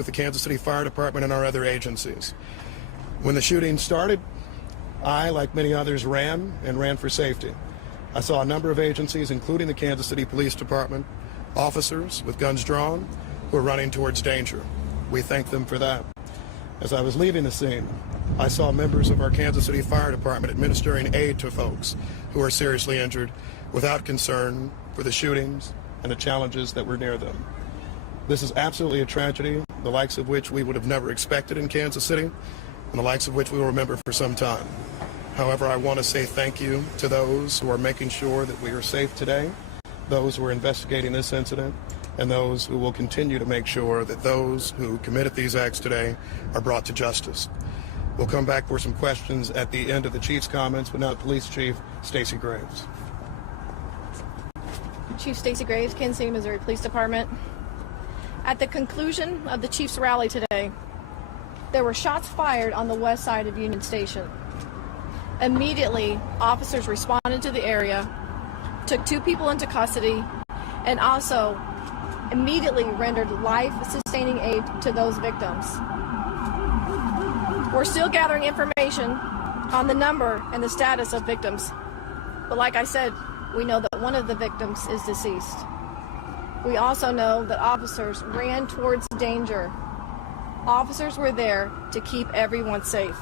with the Kansas City Fire Department and our other agencies. When the shooting started, I, like many others, ran for safety. I saw a number of agencies, including the Kansas City Police Department, officers with guns drawn who were running towards danger. We thank them for that. As I was leaving the scene, I saw members of our Kansas City Fire Department administering aid to folks who are seriously injured without concern for the shootings and the challenges that were near them. This is absolutely a tragedy, the likes of which we would have never expected in Kansas City, and the likes of which we will remember for some time. However, I want to say thank you to those who are making sure that we are safe today, those who are investigating this incident, and those who will continue to make sure that those who committed these acts today are brought to justice. We'll come back for some questions at the end of the Chief's comments, but now Police Chief Stacey Graves. Chief Stacey Graves, Kansas City, Missouri Police Department. At the conclusion of the Chiefs rally today, there were shots fired on the west side of Union Station. Immediately, officers responded to the area, took 2 people into custody, and also immediately rendered life-sustaining aid to those victims. We're still gathering information on the number and the status of victims, but like I said, we know that one of the victims is deceased. We also know that officers ran towards danger. Officers were there to keep everyone safe.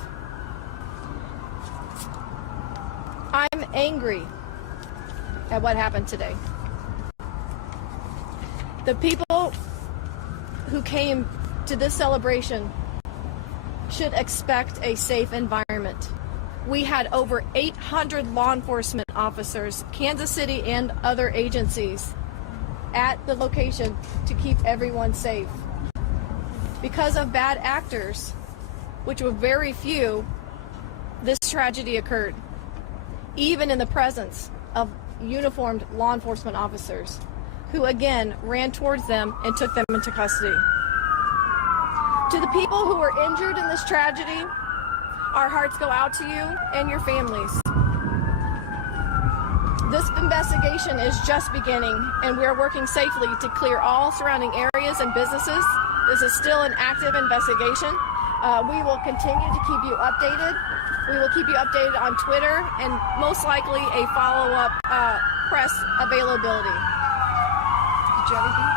I'm angry at what happened today. The people who came to this celebration should expect a safe environment. We had over 800 law enforcement officers, Kansas City and other agencies, at the location to keep everyone safe. Because of bad actors, which were very few, this tragedy occurred, even in the presence of uniformed law enforcement officers, who again ran towards them and took them into custody. To the people who were injured in this tragedy, our hearts go out to you and your families. This investigation is just beginning, and we are working safely to clear all surrounding areas and businesses. This is still an active investigation. We will continue to keep you updated. We will keep you updated on Twitter and most likely a follow-up press availability. Did you have anything?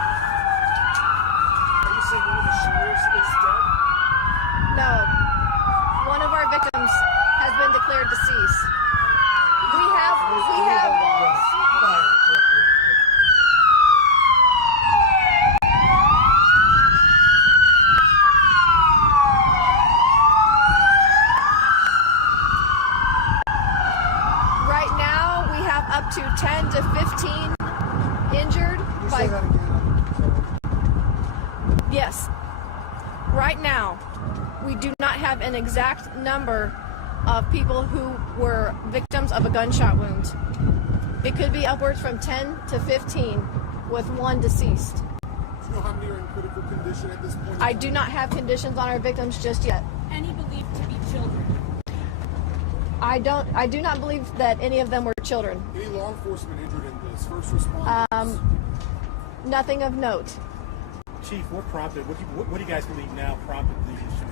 Are you saying one of the shooters is dead? No. One of our victims has been declared deceased. We have right now we have up to 10 to 15 injured. Yes. Right now, we do not have an exact number of people who were victims of a gunshot wound. It could be upwards from 10 to 15, with one deceased. Do you know how many are in critical condition at this point? I do not have conditions on our victims just yet. Any believed to be children? I do not believe that any of them were children. Any law enforcement injured in this? First responders? Nothing of note. Chief, what do you guys believe now prompted the shooting?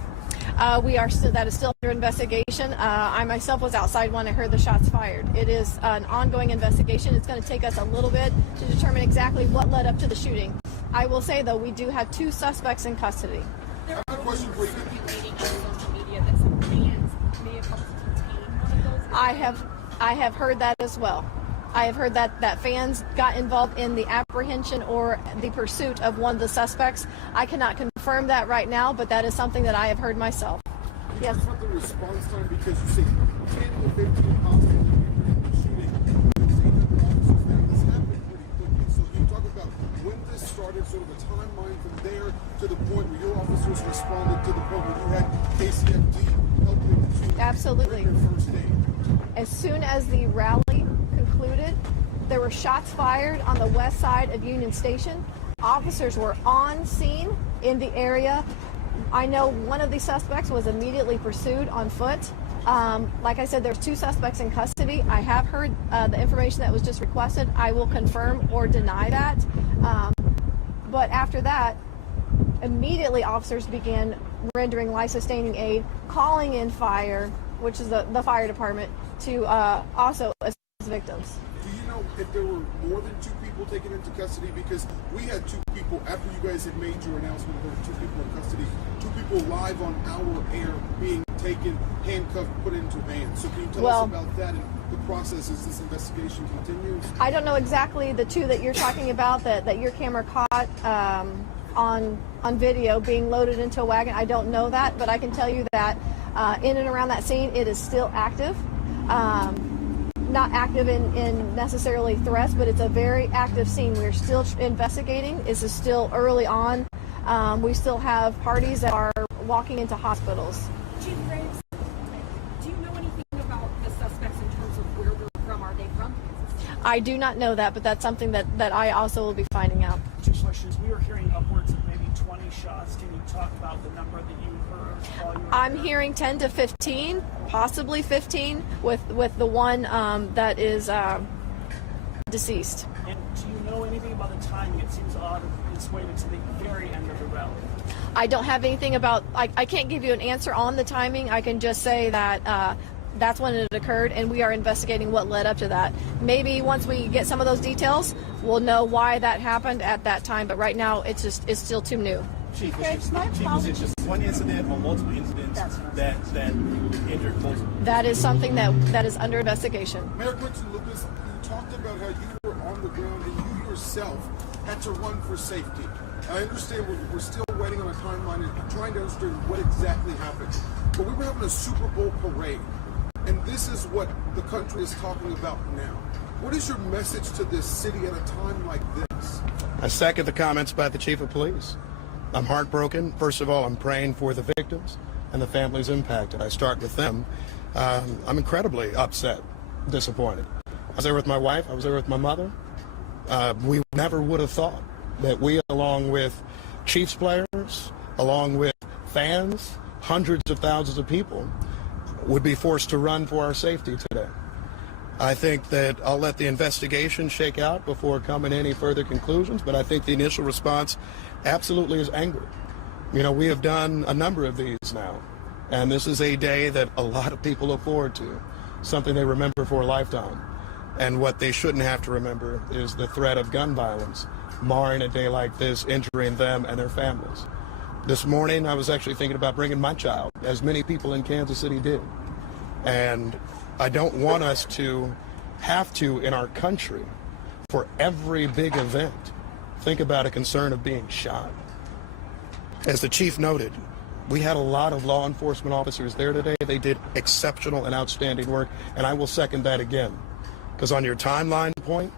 That is still under investigation. I myself was outside when I heard the shots fired. It is an ongoing investigation. It's going to take us a little bit to determine exactly what led up to the shooting. I will say, though, we do have 2 suspects in custody. I have a question for you. Circulating on social media that some fans may have helped detain one of those. I have heard that as well. I have heard that fans got involved in the apprehension or the pursuit of one of the suspects. I cannot confirm that right now, but that is something that I have heard myself. Yes. Talk about the response time, because you say 10 to 15 hostages in the shooting. You say that officers there, this happened pretty quickly. So can you talk about when this started, sort of a timeline from there to the point where your officers responded to the point where you had KCFD helping to Absolutely. bring their first aid? As soon as the rally concluded, there were shots fired on the west side of Union Station. Officers were on scene in the area. I know one of the suspects was immediately pursued on foot. Like I said, there's 2 suspects in custody. I have heard the information that was just requested. I will confirm or deny that. But after that, immediately officers began rendering life-sustaining aid, calling in fire, which is the fire department, to also assist victims. Do you know if there were more than 2 people taken into custody? Because we had 2 people, after you guys had made your announcement, there were 2 people in custody, 2 people live on our air being taken, handcuffed, put into vans. So can you tell us about that and the process as this investigation continues? I don't know exactly the 2 that you're talking about that your camera caught on video being loaded into a wagon. I don't know that, but I can tell you that in and around that scene, it is still active. Not active in necessarily threats, but it's a very active scene. We're still investigating. This is still early on. We still have parties that are walking into hospitals. Chief Graves, do you know anything about the suspects in terms of where they're from? Are they from Kansas? I do not know that, but that's something that I also will be finding out. 2 questions. We were hearing upwards of maybe 20 shots. Can you talk about the number that you heard while you were I'm there? hearing 10 to 15, possibly 15, with the one that is deceased. And do you know anything about the timing? It seems odd it's waited to the very end of the rally. I don't have anything about, I can't give you an answer on the timing. I can just say that that's when it occurred, and we are investigating what led up to that. Maybe once we get some of those details, we'll know why that happened at that time, but right now it's still too new. Chief, was it just one incident or multiple incidents that injured multiple? That is something that is under investigation. Mayor Quinton Lucas, you talked about how you were on the ground and you yourself had to run for safety. I understand we're still waiting on a timeline and trying to understand what exactly happened. But we were having a Super Bowl parade, and this is what the country is talking about now. What is your message to this city at a time like this? I second the comments by the chief of police. I'm heartbroken. First of all, I'm praying for the victims and the families impacted. I start with them. I'm incredibly upset, disappointed. I was there with my wife. I was there with my mother. We never would have thought that we, along with Chiefs players, along with fans, hundreds of thousands of people, would be forced to run for our safety today. I think that I'll let the investigation shake out before coming to any further conclusions, but I think the initial response absolutely is anger. You know, we have done a number of these now, and this is a day that a lot of people look forward to, something they remember for a lifetime. And what they shouldn't have to remember is the threat of gun violence, marring a day like this, injuring them and their families. This morning, I was actually thinking about bringing my child, as many people in Kansas City did. And I don't want us to have to, in our country, for every big event, think about a concern of being shot. As the chief noted, we had a lot of law enforcement officers there today. They did exceptional and outstanding work, and I will second that again. Because on your timeline point,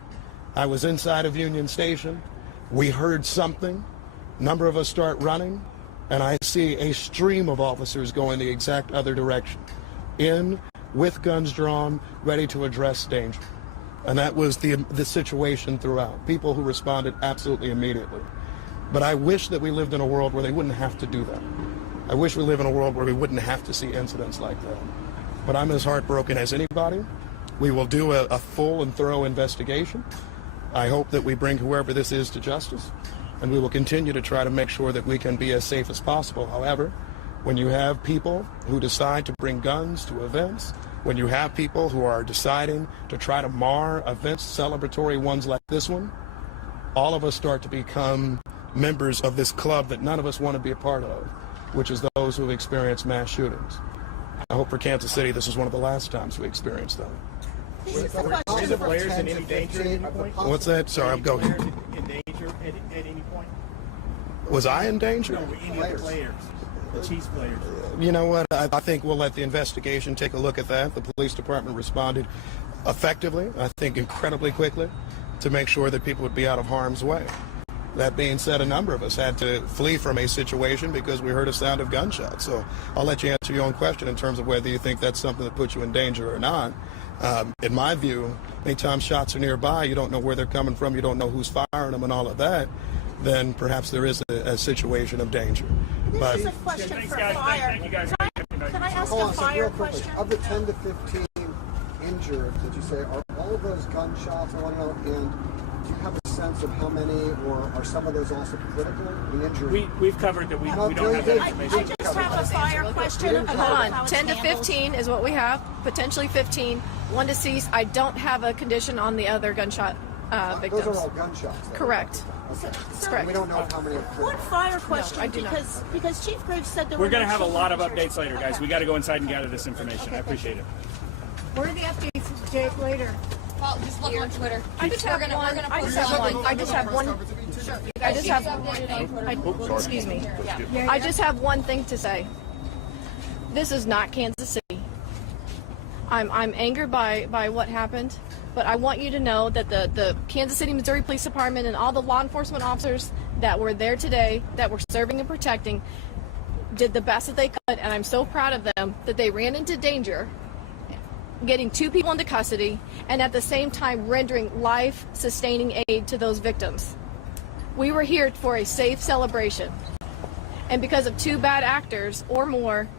I was inside of Union Station. We heard something. A number of us start running, and I see a stream of officers going the exact other direction, in with guns drawn, ready to address danger. And that was the situation throughout. People who responded absolutely immediately. But I wish that we lived in a world where they wouldn't have to do that. I wish we live in a world where we wouldn't have to see incidents like that. But I'm as heartbroken as anybody. We will do a full and thorough investigation. I hope that we bring whoever this is to justice, and we will continue to try to make sure that we can be as safe as possible. However, when you have people who decide to bring guns to events, when you have people who are deciding to try to mar events, celebratory ones like this one, all of us start to become members of this club that none of us want to be a part of, which is those who have experienced mass shootings. I hope for Kansas City this is one of the last times we experience them. Were the players in any danger at any point? What's that? Sorry, I'm going. Players in danger at any point? Was I in danger? No, were any other players? The Chiefs players? You know what? I think we'll let the investigation take a look at that. The police department responded effectively, I think incredibly quickly, to make sure that people would be out of harm's way. That being said, a number of us had to flee from a situation because we heard a sound of gunshots. So I'll let you answer your own question in terms of whether you think that's something that puts you in danger or not. In my view, anytime shots are nearby, you don't know where they're coming from, you don't know who's firing them and all of that, then perhaps there is a situation of danger. This is a question for fire. Thank you guys. Can I ask Hold a on, so fire real quickly, question? of the 10 to 15 injured, did you say, are all of those gunshots? I want to know, and do you have a sense of how many, or are some of those also critical? The injury. We've covered that. We don't have that I information. just have a fire question about Hold how on. it's 10 to handled. 15 is what we have. Potentially 15. One deceased. I don't have a condition on the other gunshot victims. Those are all gunshots. Though. Correct. Okay. Correct. We don't know how many are One critical. fire question, I do not. because Chief Graves said there We're were going to no have a lot of children updates later, guys. We got to go inside and gather this information. I appreciate it. What are the updates, Jake, later? Well, just look on Twitter. I just have one. I just have one. I just have one. I just have. Excuse me. I just have one thing to say. This is not Kansas City. I'm angered by what happened, but I want you to know that the Kansas City, Missouri Police Department and all the law enforcement officers that were there today, that were serving and protecting, did the best that they could, and I'm so proud of them that they ran into danger, getting 2 people into custody, and at the same time rendering life-sustaining aid to those victims. We were here for a safe celebration, and because of 2 bad actors or more,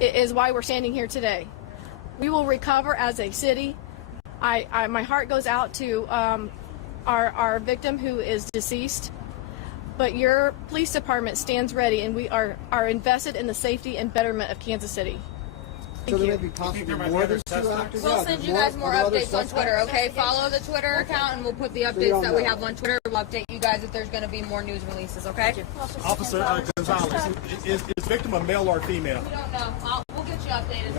it is why we're standing here today. We will recover as a city. My heart goes out to our victim who is deceased, but your police department stands ready, and we are invested in the safety and betterment of Kansas City. So there may be possibly more than 2 actors. We'll send you guys more updates on Twitter, okay? Follow the Twitter account and we'll put the updates that we have on Twitter. We'll update you guys if there's going to be more news releases, okay? Officer Gonzalez, is victim a male or female? We don't know. We'll get you updated.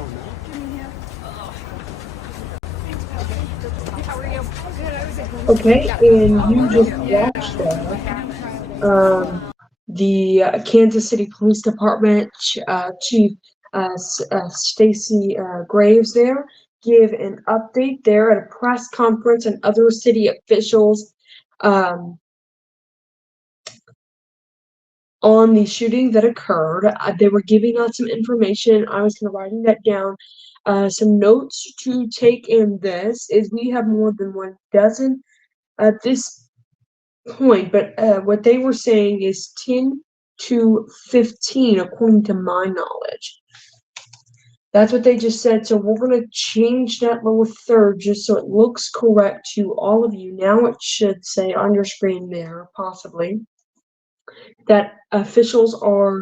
Okay, and you just watched the Kansas City Police Department Chief Stacy Graves there give an update there at a press conference, and other city officials on the shooting that occurred. They were giving out some information. I was kind of writing that down. Some notes to take in this is we have more than 1 dozen at this point, but what they were saying is 10 to 15, according to my knowledge. That's what they just said. So we're going to change that lower third just so it looks correct to all of you. Now it should say on your screen there, possibly, that officials are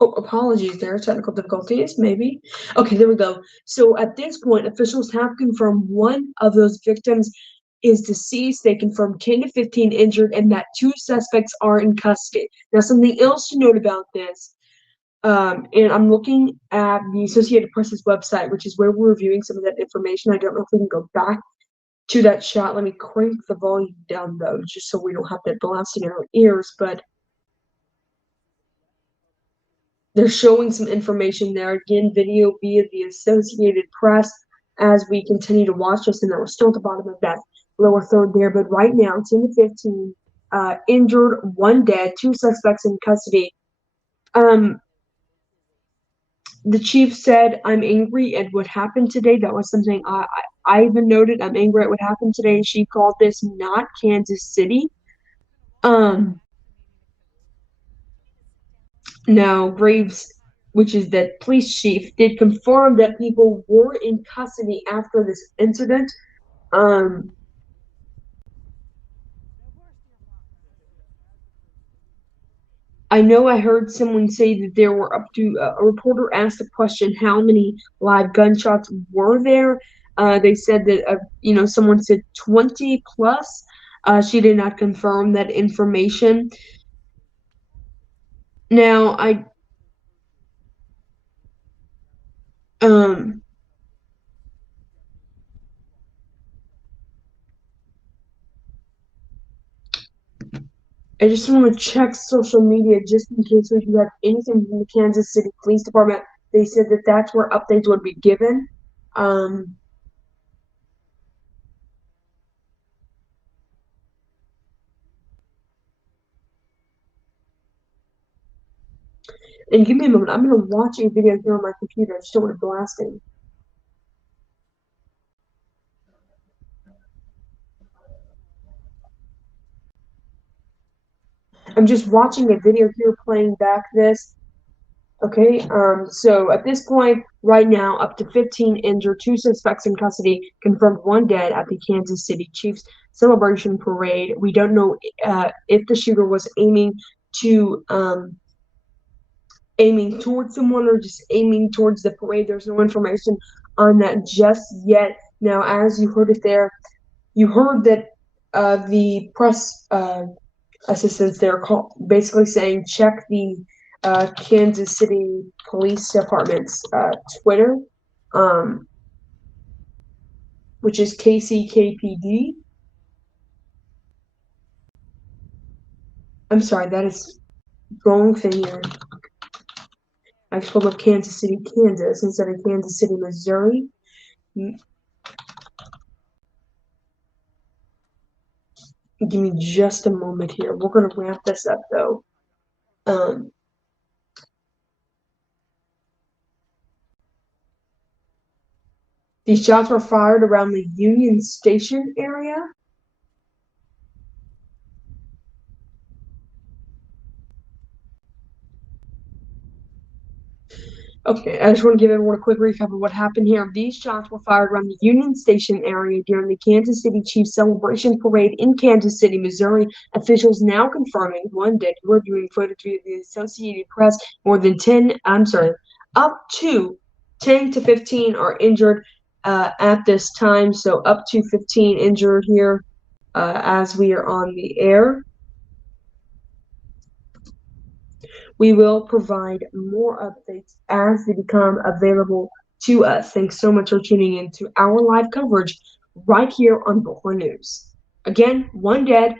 apologies there, technical difficulties, maybe. Okay, there we go. So at this point, officials have confirmed 1 of those victims is deceased. They confirmed 10 to 15 injured, and that 2 suspects are in custody. Now, something else to note about this, and I'm looking at the Associated Press's website, which is where we're reviewing some of that information. I don't know if we can go back to that shot. Let me crank the volume down, though, just so we don't have that blasting in our ears, but they're showing some information there. Again, video via the Associated Press as we continue to watch this, and then we're still at the bottom of that lower third there. But right now, 10 to 15 injured, 1 dead, 2 suspects in custody. The chief said, "I'm angry at what happened today." That was something I even noted. I'm angry at what happened today. She called this not Kansas City. Now, Graves, which is the police chief, did confirm that people were in custody after this incident. I know I heard someone say that there were up to, a reporter asked the question, how many live gunshots were there? They said that, someone said 20 plus. She did not confirm that information. Now, I just want to check social media just in case we do have anything from the Kansas City Police Department. They said that that's where updates would be given. And give me a moment. I'm going to watch a video here on my computer. I just don't want it blasting. I'm just watching a video here playing back this. Okay, so at this point, right now, up to 15 injured, 2 suspects in custody, confirmed 1 dead at the Kansas City Chiefs celebration parade. We don't know if the shooter was aiming towards someone or just aiming towards the parade. There's no information on that just yet. Now, as you heard it there, you heard that the press assistants there basically saying check the Kansas City Police Department's Twitter, which is KCKPD. I'm sorry, that is wrong thing here. I just pulled up Kansas City, Kansas instead of Kansas City, Missouri. Give me just a moment here. We're going to wrap this up, though. These shots were fired around the Union Station area. Okay, I just want to give everyone a quick recap of what happened here. These shots were fired around the Union Station area during the Kansas City Chiefs celebration parade in Kansas City, Missouri. Officials now confirming 1 dead, reviewing footage via the Associated Press. Up to 10 to 15 are injured at this time. So up to 15 injured here as we are on the air. We will provide more updates as they become available to us. Thanks so much for tuning in to our live coverage right here on Brooklyn News. Again, 1 dead,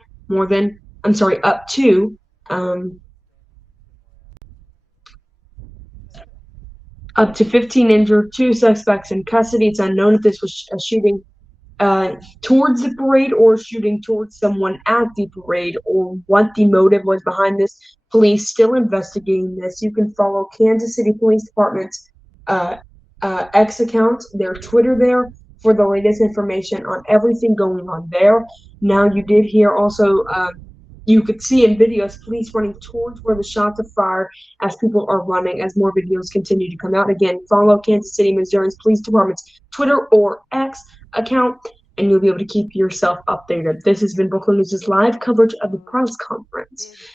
up to 15 injured, 2 suspects in custody. It's unknown if this was a shooting towards the parade or shooting towards someone at the parade or what the motive was behind this. Police still investigating this. You can follow Kansas City Police Department's X account, their Twitter there, for the latest information on everything going on there. Now, you did hear also, you could see in videos police running towards where the shots are fired as people are running, as more videos continue to come out. Again, follow Kansas City, Missouri's Police Department's Twitter or X account, and you'll be able to keep yourself updated. This has been Brooklyn News' live coverage of the press conference.